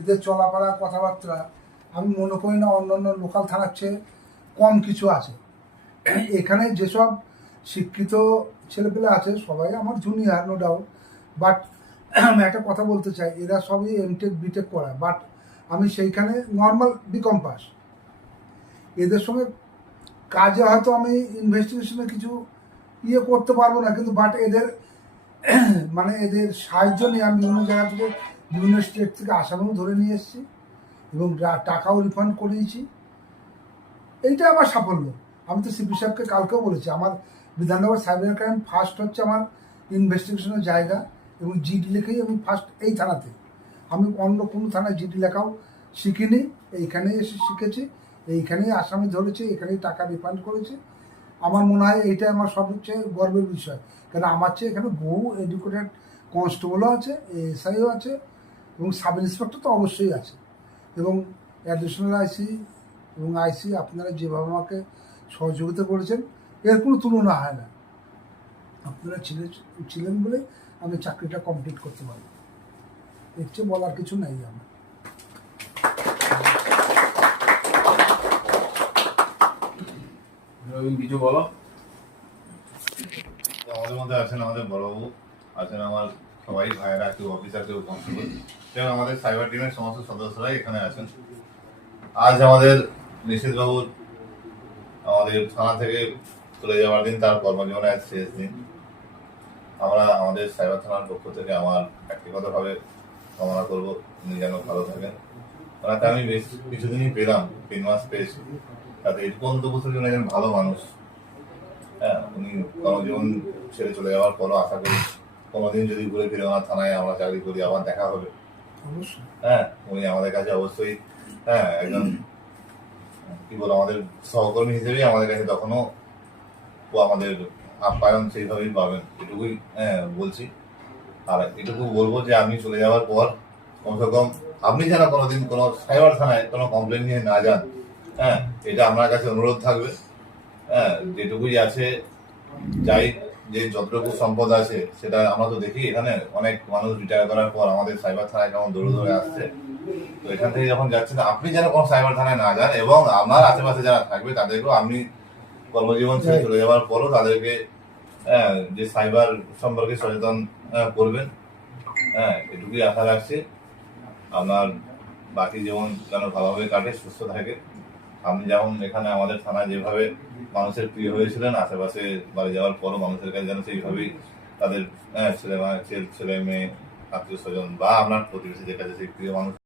এদের চলাফেরা কথাবার্তা আমি মনে করি না অন্যান্য লোকাল থানার চেয়ে কম কিছু আছে। এখানে যেসব শিক্ষিত ছেলেপেলে আছে সবাই আমার জুনিয়র, নো ডাউট, বাট আমি একটা কথা বলতে চাই, এরা সবই এমটেক বিটেক করা, বাট আমি সেইখানে নর্মাল বিকম পাস। এদের সঙ্গে কাজে হয়তো আমি ইনভেস্টিগেশনে কিছু করতে পারবো না, কিন্তু বাট এদের মানে এদের সাহায্য নিয়ে আমি বিভিন্ন জায়গা থেকে, বিভিন্ন স্টেট থেকে আসামিও ধরে নিয়ে এসেছি এবং টাকাও রিফান্ড করিয়েছি। এইটা আমার সাফল্য। আমি তো সিপি সাহেবকে কালকেও বলেছি, আমার বিধাননগর সাইবার ক্রাইম ফার্স্ট হচ্ছে আমার ইনভেস্টিগেশনের জায়গা, এবং জিডি লেখেই আমি ফার্স্ট এই থানাতে। আমি অন্য কোনো থানায় জিডি লেখাও শিখিনি, এইখানেই এসে শিখেছি, এইখানেই আসামি ধরেছি, এখানেই টাকা রিফান্ড করেছি। আমার মনে হয় এইটা আমার সবচেয়ে গর্বের বিষয়, কারণ আমার চেয়ে এখানে বহু এডুকেটেড কনস্টেবলও আছে, এসআইও আছে, এবং সাব ইন্সপেক্টর তো অবশ্যই আছে, এবং অ্যাডিশনাল আইসি এবং আইসি আপনারা যেভাবে আমাকে সহযোগিতা করেছেন এর কোনো তুলনা হয় না। আপনারা ছিলেন বলে আমি চাকরিটা কমপ্লিট করতে পারি, এর চেয়ে বলার কিছু নাই আমার। কিছু বলো। আমাদের মধ্যে আছেন আমাদের বড়বাবু, আছেন আমার সবাই ভাইয়েরা, কেউ অফিসার, কেউ কনস্টেবল, এবং আমাদের সাইবার টিমের সমস্ত সদস্যরাই এখানে আছেন। আজ আমাদের নিশীথবাবুর আমাদের থানা থেকে চলে যাওয়ার দিন, তার কর্মজীবনের আজ শেষ দিন। আমরা আমাদের সাইবার থানার পক্ষ থেকে আমার ব্যক্তিগতভাবে কামনা করবো উনি যেন ভালো থাকেন। ওনাকে আমি বেশ কিছুদিনই পেলাম, 3 মাস পেয়েছি, তাতে এটুকু অন্তত বুঝতে জন্য একজন ভালো মানুষ। হ্যাঁ, উনি কর্মজীবন ছেড়ে চলে যাওয়ার পরও আশা করি কোনোদিন যদি ঘুরে ফিরে ওনার থানায় আমরা চাকরি করি আবার দেখা হবে। হ্যাঁ, উনি আমাদের কাছে অবশ্যই একজন কি বলবো আমাদের সহকর্মী হিসেবেই আমাদের কাছে তখনও আমাদের আপ্যায়ন সেইভাবেই পাবেন, এটুকুই বলছি। আর এটুকু বলবো যে আমি চলে যাওয়ার পর কমসে কম আপনি যেন কোনোদিন কোনো সাইবার থানায় কোনো কমপ্লেন নিয়ে না যান। হ্যাঁ, এটা আমার কাছে অনুরোধ থাকবে। হ্যাঁ, যেটুকুই আছে যাই, যে যতটুকু সম্পদ আছে সেটা আমরা তো দেখি এখানে অনেক মানুষ রিটায়ার করার পর আমাদের সাইবার থানায় কেমন দৌড়ে দৌড়ে আসছে। তো এখান থেকে যখন যাচ্ছেন আপনি যেন কোনো সাইবার থানায় না যান, এবং আপনার আশেপাশে যারা থাকবে তাদেরকেও আপনি কর্মজীবন ছেড়ে চলে যাওয়ার পরও তাদেরকে যে সাইবার সম্পর্কে সচেতন করবেন। হ্যাঁ, এটুকুই আশা রাখছি। আপনার বাকি জীবন যেন ভালোভাবে কাটে, সুস্থ থাকে। আপনি যেমন এখানে আমাদের থানায় যেভাবে মানুষের প্রিয় হয়েছিলেন, আশেপাশে বাড়ি যাওয়ার পরও মানুষের কাছে যেন সেইভাবেই তাদের ছেলে মেয়ে, আত্মীয় স্বজন বা আপনার প্রতিবেশীদের কাছে সেই প্রিয় মানুষ